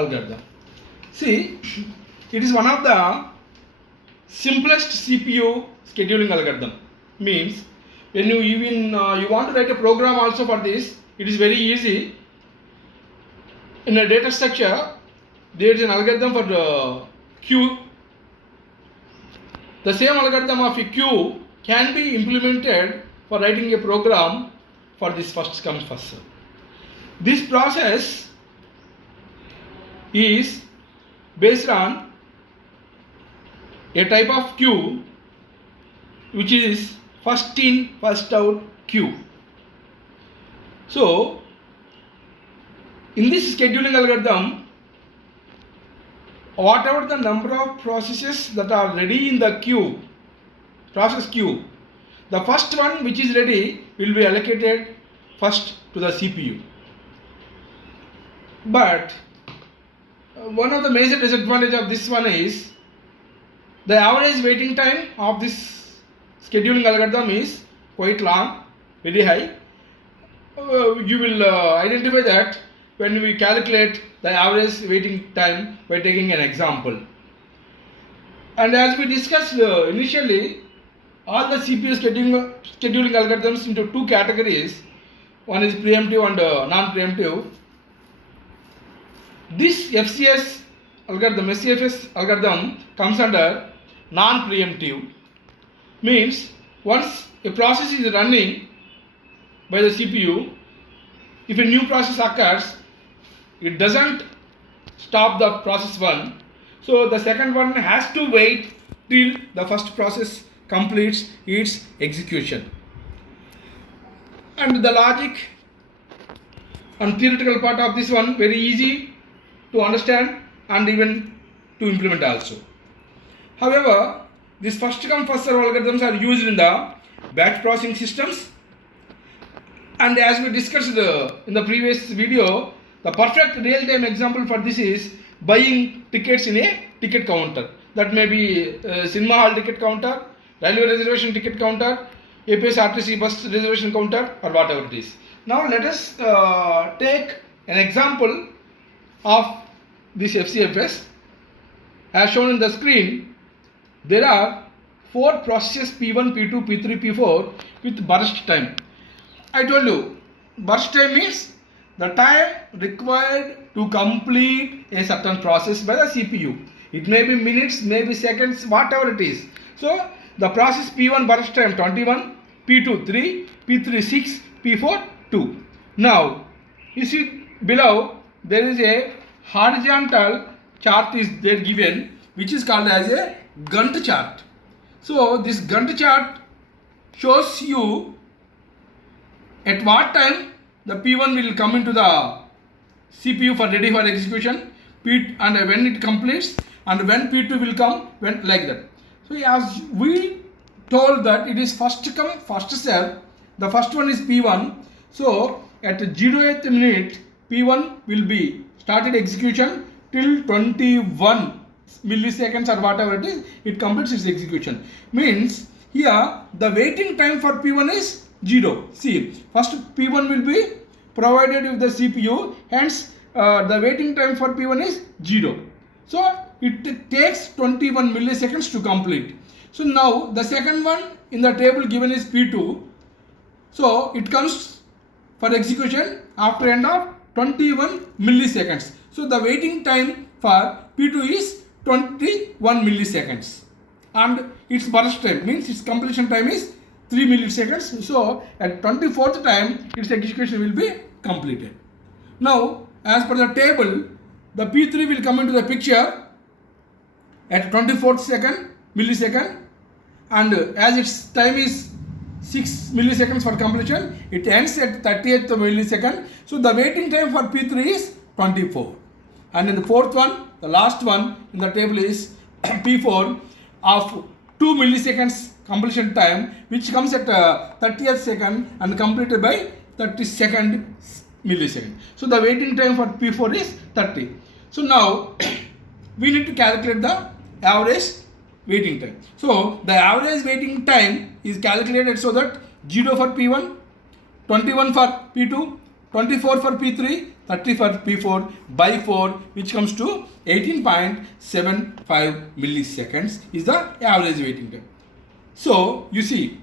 algorithm. See, it is one of the simplest CPU scheduling algorithm. Means when you even you want to write a program also for this, it is very easy. In a data structure, there is an algorithm for the queue. The same algorithm of a queue can be implemented for writing a program for this first come first serve. This process is based on a type of queue which is first in first out queue. So in this scheduling algorithm, whatever the number of processes that are ready in the queue, process queue, the first one which is ready will be allocated first to the CPU. But one of the major disadvantage of this one is the average waiting time of this scheduling algorithm is quite long, very high. You will identify that when we calculate the average waiting time by taking an example. And as we discussed initially, all the CPU scheduling algorithms into two categories. One is preemptive and non-preemptive. This FCS algorithm, SCFS algorithm comes under non-preemptive. Means once a process is running by the CPU, if a new process occurs, it doesn't stop the process one. So the second one has to wait till the first process completes its execution. And the logic and theoretical part of this one very easy to understand and even to implement also. However, these first come first serve algorithms are used in the batch processing systems, and as we discussed in the previous video, the perfect real-time example for this is buying tickets in a ticket counter. That may be cinema hall ticket counter, railway reservation ticket counter, APS RTC bus reservation counter, or whatever it is. Now let us take an example of this FCFS. As shown in the screen, there are 4 processes P1, P2, P3, P4 with burst time. I told you, burst time means the time required to complete a certain process by the CPU. It may be minutes, may be seconds, whatever it is. So the process P1 burst time 21, P2 3, P3 6, P4 2. Now you see below there is a horizontal chart is there given, which is called as a Gantt chart. So this Gantt chart shows you at what time the P1 will come into the CPU for ready for execution, and when it completes, and when P2 will come, when like that. So as we told that it is first come first serve, the first one is P1. So at 0th minute P1 will be started execution till 21 milliseconds or whatever it is, it completes its execution. Means here the waiting time for P1 is 0. See, first P1 will be provided with the CPU, hence the waiting time for P1 is 0. So it takes 21 milliseconds to complete. So now the second one in the table given is P2. So it comes for execution after end of 21 milliseconds. So the waiting time for P2 is 21 milliseconds. And its burst time means its completion time is 3 milliseconds. So at 24th time its execution will be completed. Now as per the table, the P3 will come into the picture at 24th millisecond, and as its time is 6 milliseconds for completion, it ends at 30th millisecond. So the waiting time for P3 is 24. And in the fourth one, the last one in the table is P4 of 2 milliseconds completion time, which comes at 30th second and completed by 32nd millisecond. So the waiting time for P4 is 30. So now we need to calculate the average waiting time. So the average waiting time is calculated so that 0 for P1, 21 for P2, 24 for P3, 30 for P4 by 4, which comes to 18.75 milliseconds is the average waiting time. So you see,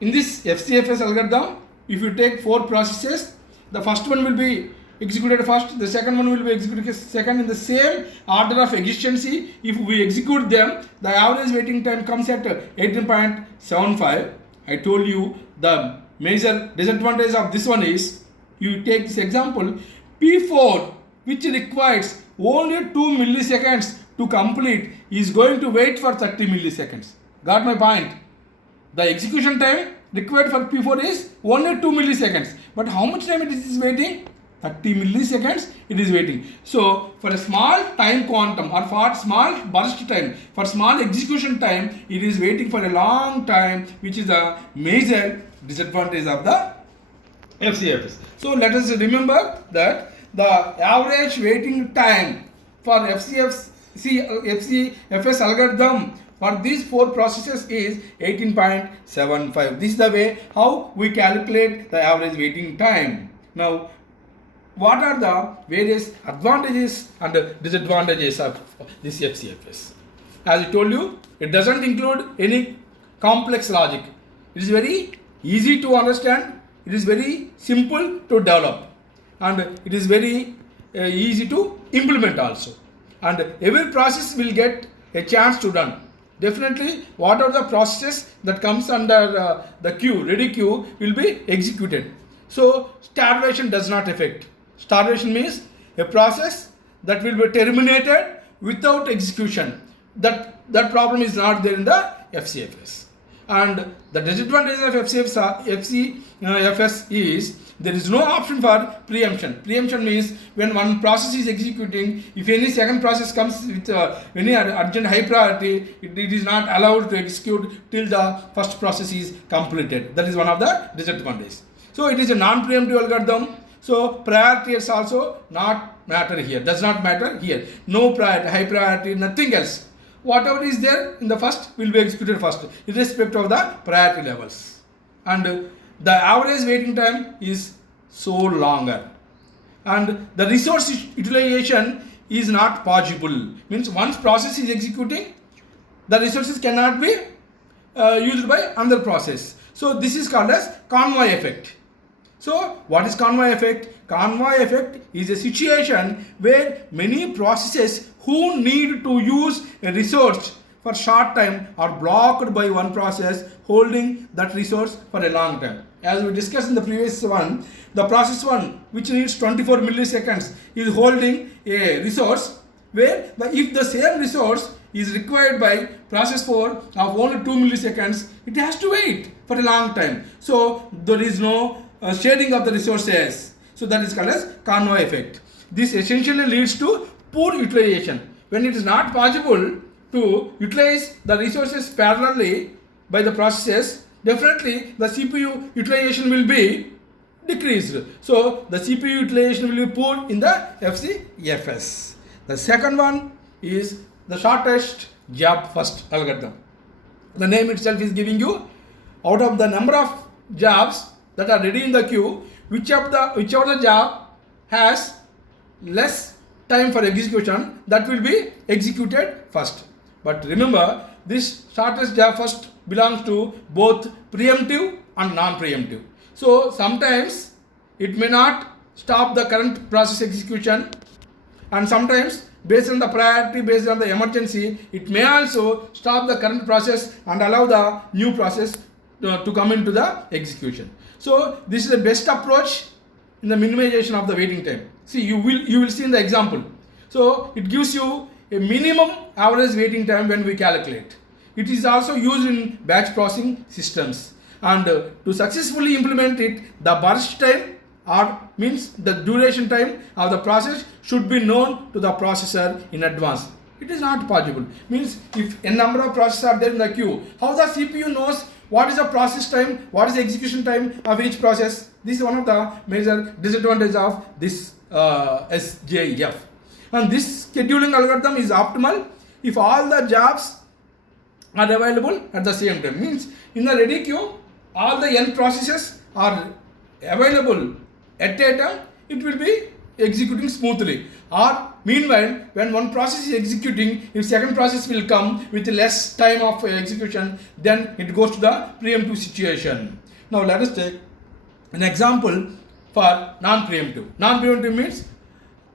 in this FCFS algorithm, if you take 4 processes, the first one will be executed first, the second one will be executed second in the same order of existency. If we execute them, the average waiting time comes at 18.75. I told you the major disadvantage of this one is, you take this example, P4, which requires only 2 milliseconds to complete, is going to wait for 30 milliseconds. Got my point? The execution time required for P4 is only 2 milliseconds. But how much time it is waiting? 30 milliseconds it is waiting. So for a small time quantum or for small burst time, for small execution time, it is waiting for a long time, which is a major disadvantage of the FCFS. So let us remember that the average waiting time for FCFS algorithm for these 4 processes is 18.75. This is the way how we calculate the average waiting time. Now, what are the various advantages and disadvantages of this FCFS? As I told you, it doesn't include any complex logic. It is very easy to understand. It is very simple to develop, and it is very easy to implement also. And every process will get a chance to run. Definitely, what are the processes that comes under the queue, ready queue, will be executed. So starvation does not affect. Starvation means a process that will be terminated without execution. That problem is not there in the FCFS. And the disadvantage of FCFS is there is no option for preemption. Preemption means when one process is executing, if any second process comes with any urgent high priority, it is not allowed to execute till the first process is completed. That is one of the disadvantages. So it is a non-preemptive algorithm. So priority is also not matter here. Does not matter here. No priority, high priority, nothing else. Whatever is there in the first will be executed first, irrespective of the priority levels. And the average waiting time is so longer. And the resource utilization is not possible. Means once process is executing, the resources cannot be used by another process. So this is called as convoy effect. So what is convoy effect? Convoy effect is a situation where many processes who need to use a resource for short time are blocked by one process holding that resource for a long time. As we discussed in the previous one, the process 1, which needs 24 milliseconds, is holding a resource where if the same resource is required by process 4 of only 2 milliseconds, it has to wait for a long time. So there is no shading of the resources. So that is called as convoy effect. This essentially leads to poor utilization. When it is not possible to utilize the resources parallelly by the processes, definitely the CPU utilization will be decreased. So the CPU utilization will be poor in the FCFS. The second one is the shortest job first algorithm. The name itself is giving you out of the number of jobs that are ready in the queue, whichever the job has less time for execution, that will be executed first. But remember, this shortest job first belongs to both preemptive and non-preemptive. So sometimes it may not stop the current process execution, and sometimes based on the priority, based on the emergency, it may also stop the current process and allow the new process to come into the execution. So this is the best approach in the minimization of the waiting time. See, you will see in the example. So it gives you a minimum average waiting time when we calculate. It is also used in batch processing systems. And to successfully implement it, the burst time or means the duration time of the process should be known to the processor in advance. It is not possible. Means if a number of processes are there in the queue, how the CPU knows what is the process time, what is the execution time of each process? This is one of the major disadvantages of this SJF. And this scheduling algorithm is optimal if all the jobs are available at the same time. Means in the ready queue, all the n processes are available at a time. It will be executing smoothly. Or meanwhile, when one process is executing, if second process will come with less time of execution, then it goes to the preemptive situation. Now let us take an example for non-preemptive. Non-preemptive means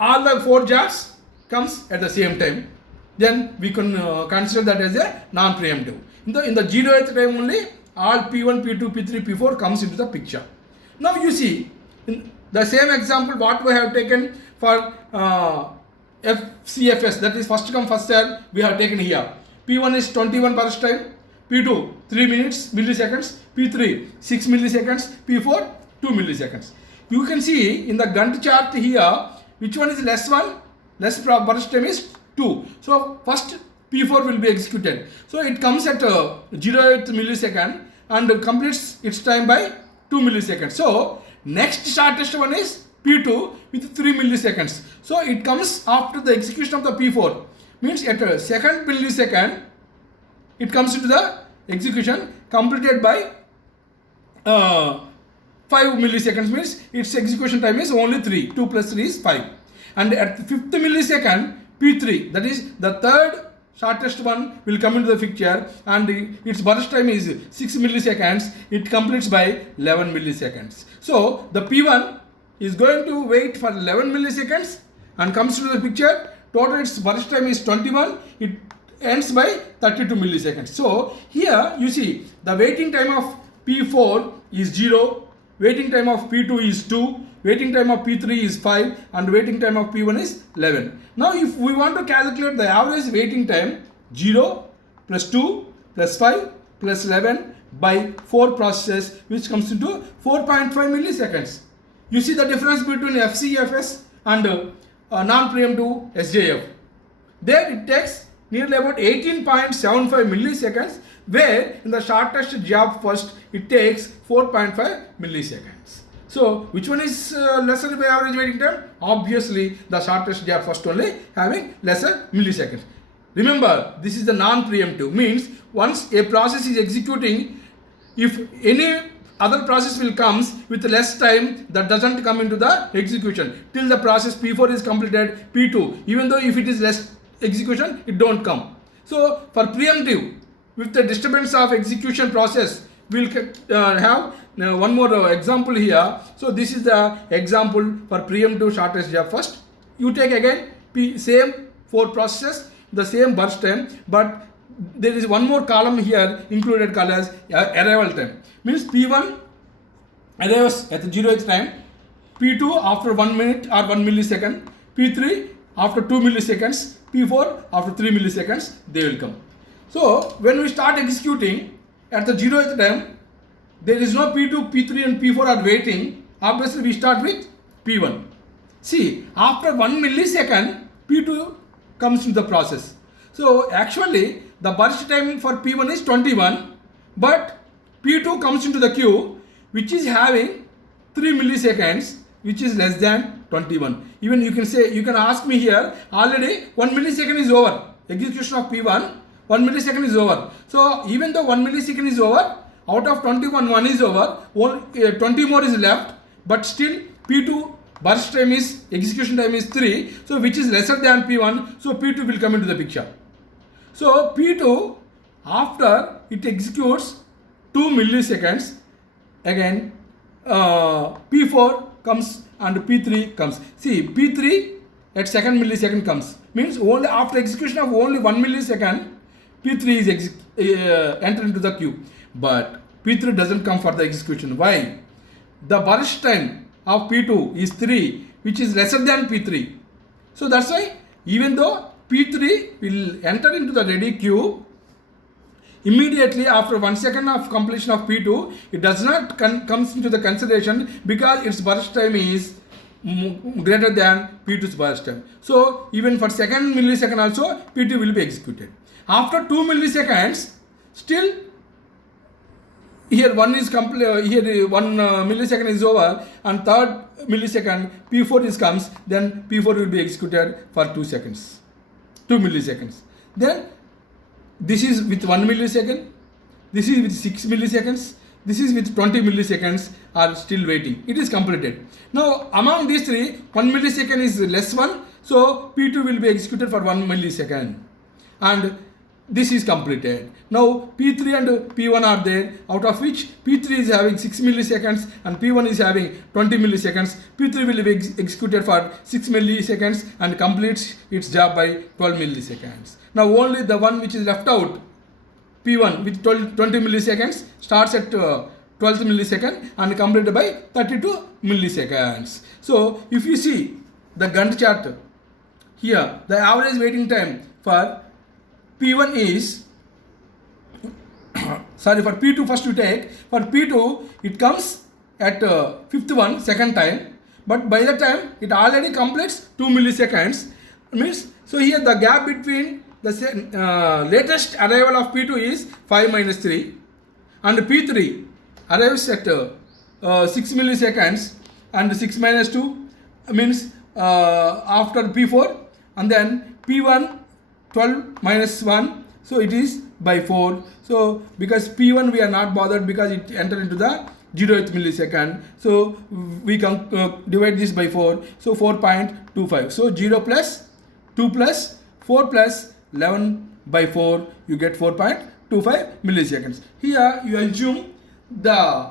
all the 4 jobs comes at the same time. Then we can consider that as a non-preemptive. In the 0th time only, all P1, P2, P3, P4 comes into the picture. Now you see, in the same example what we have taken for FCFS, that is first come first serve, we have taken here. P1 is 21 burst time, P2 3 minutes milliseconds, P3 6 milliseconds, P4 2 milliseconds. You can see in the Gantt chart here, which one is less one? Less burst time is 2. So first P4 will be executed. So it comes at 0th millisecond and completes its time by 2 milliseconds. So next shortest one is P2 with 3 milliseconds. So it comes after the execution of the P4. Means at a second millisecond, it comes into the execution completed by 5 milliseconds. Means its execution time is only 3. 2 plus 3 is 5. And at the 5th millisecond, P3, that is the third shortest one, will come into the picture and its burst time is 6 milliseconds. It completes by 11 milliseconds. So the P1 is going to wait for 11 milliseconds and comes to the picture. Total its burst time is 21. It ends by 32 milliseconds. So here you see the waiting time of P4 is 0, waiting time of P2 is 2, waiting time of P3 is 5 and waiting time of P1 is 11. Now if we want to calculate the average waiting time, 0 plus 2 plus 5 plus 11 by 4 processes, which comes into 4.5 milliseconds. You see the difference between FCFS and non-preemptive SJF. There it takes nearly about 18.75 milliseconds, where in the shortest job first it takes 4.5 milliseconds. So which one is lesser by average waiting time? Obviously the shortest job first only having lesser milliseconds. Remember, this is the non-preemptive, means once a process is executing, if any other process will comes with less time, that doesn't come into the execution till the process P4 is completed. P2, even though if it is less execution, it don't come. So for preemptive, with the disturbance of execution process, we'll have one more example here. So this is the example for preemptive shortest job first. You take again same 4 processes, the same burst time, but there is one more column here included called as arrival time. Means P1 arrives at the 0th time, P2 after 1 minute or 1 millisecond, P3 after 2 milliseconds, P4 after 3 milliseconds, they will come. So when we start executing at the 0th time, there is no P2, P3 and P4 are waiting. Obviously we start with P1. See, after 1 millisecond, P2 comes into the process. So actually the burst time for P1 is 21, but P2 comes into the queue, which is having 3 milliseconds, which is less than 21. Even you can say, you can ask me here, already 1 millisecond is over. Execution of P1, 1 millisecond is over. So even though 1 millisecond is over, out of 21, 1 is over, 20 more is left, but still P2 burst time is, execution time is 3, so which is lesser than P1, so P2 will come into the picture. So P2, after it executes 2 milliseconds, again P4 comes and P3 comes. See, P3 at second millisecond comes. Means only after execution of only 1 millisecond, P3 is entered into the queue. But P3 doesn't come for the execution. Why? The burst time of P2 is 3, which is lesser than P3. So that's why even though P3 will enter into the ready queue, immediately after 1 second of completion of P2, it does not comes into the consideration because its burst time is greater than P2's burst time. So even for second millisecond also, P2 will be executed. After 2 milliseconds, still here 1 is here 1 millisecond is over, and third millisecond P4 is comes, then P4 will be executed for 2 seconds, 2 milliseconds. Then this is with 1 millisecond, this is with 6 milliseconds, this is with 20 milliseconds are still waiting. It is completed. Now among these three, 1 millisecond is less one, so P2 will be executed for 1 millisecond, and this is completed. Now P3 and P1 are there, out of which P3 is having 6 milliseconds and P1 is having 20 milliseconds. P3 will be executed for 6 milliseconds and completes its job by 12 milliseconds. Now only the one which is left out, P1 with 20 milliseconds, starts at 12th millisecond and completed by 32 milliseconds. So if you see the Gantt chart here, the average waiting time for P1 is sorry, for P2 first you take, for P2 it comes at fifth one, second time, but by the time it already completes 2 milliseconds, means, so here the gap between the latest arrival of P2 is 5 minus 3, and P3 arrives at 6 milliseconds, and 6 minus 2 means after P4, and then P1 12 minus 1, so it is by 4. So because P1 we are not bothered because it entered into the 0th millisecond, so we can divide this by 4, so 4.25. So 0 plus 2 plus 4 plus 11 by 4, you get 4.25 milliseconds. Here you assume the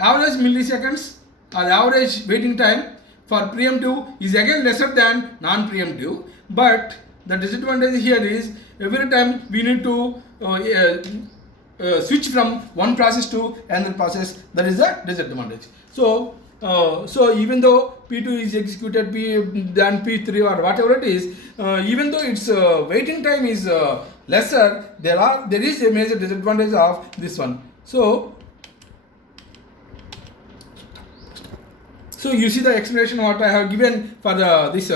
average milliseconds or average waiting time for preemptive is again lesser than non-preemptive, but the disadvantage here is every time we need to switch from one process to another process. That is the disadvantage. So even though P2 is executed than P3 or whatever it is, even though its waiting time is lesser, there is a major disadvantage of this one. So you see the explanation what I have given for this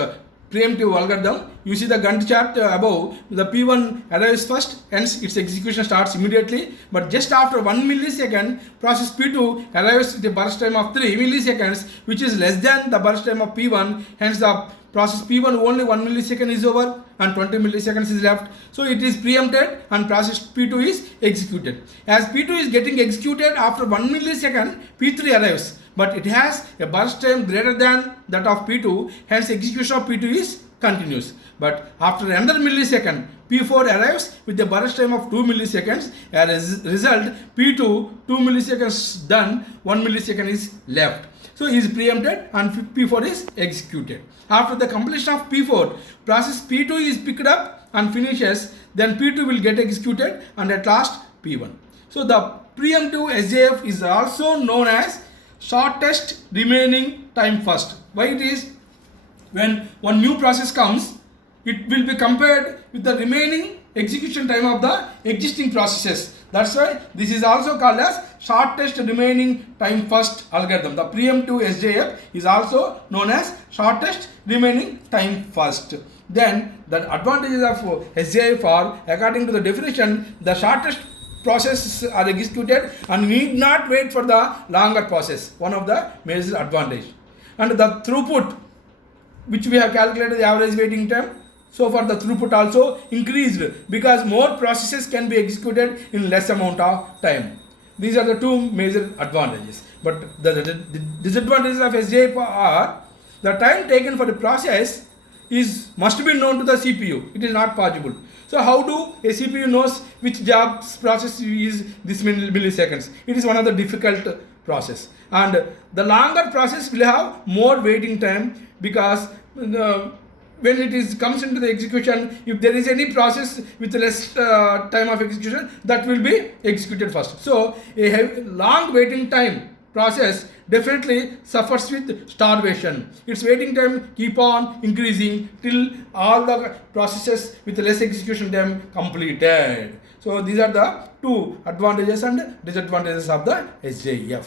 preemptive algorithm. You see the Gantt chart above. The P1 arrives first, hence its execution starts immediately, but just after 1 millisecond, process P2 arrives with a burst time of 3 milliseconds, which is less than the burst time of P1, hence the process P1 only 1 millisecond is over and 20 milliseconds is left, so it is preempted and process P2 is executed. As P2 is getting executed after 1 millisecond, P3 arrives, but it has a burst time greater than that of P2, hence execution of P2 is continuous. But after another millisecond, P4 arrives with a burst time of 2 milliseconds. As a result, P2 2 milliseconds done, 1 millisecond is left. So it is preempted and P4 is executed. After the completion of P4, process P2 is picked up and finishes, then P2 will get executed and at last P1. So the preemptive SJF is also known as shortest remaining time first. Why it is? When one new process comes, it will be compared with the remaining execution time of the existing processes. That's why this is also called as shortest remaining time first algorithm. The preemptive SJF is also known as shortest remaining time first. Then the advantages of SJF are, according to the definition, the shortest processes are executed and need not wait for the longer process. One of the major advantage. And the throughput, which we have calculated the average waiting time, so far the throughput also increased because more processes can be executed in less amount of time. These are the two major advantages. But the disadvantages of SJF are the time taken for the process must be known to the CPU. It is not possible. So how do a CPU knows which jobs process is this milliseconds? It is one of the difficult process. And the longer process will have more waiting time because when it comes into the execution, if there is any process with less time of execution, that will be executed first. So a long waiting time process definitely suffers with starvation. Its waiting time keep on increasing till all the processes with less execution time completed. So these are the two advantages and disadvantages of the SJF.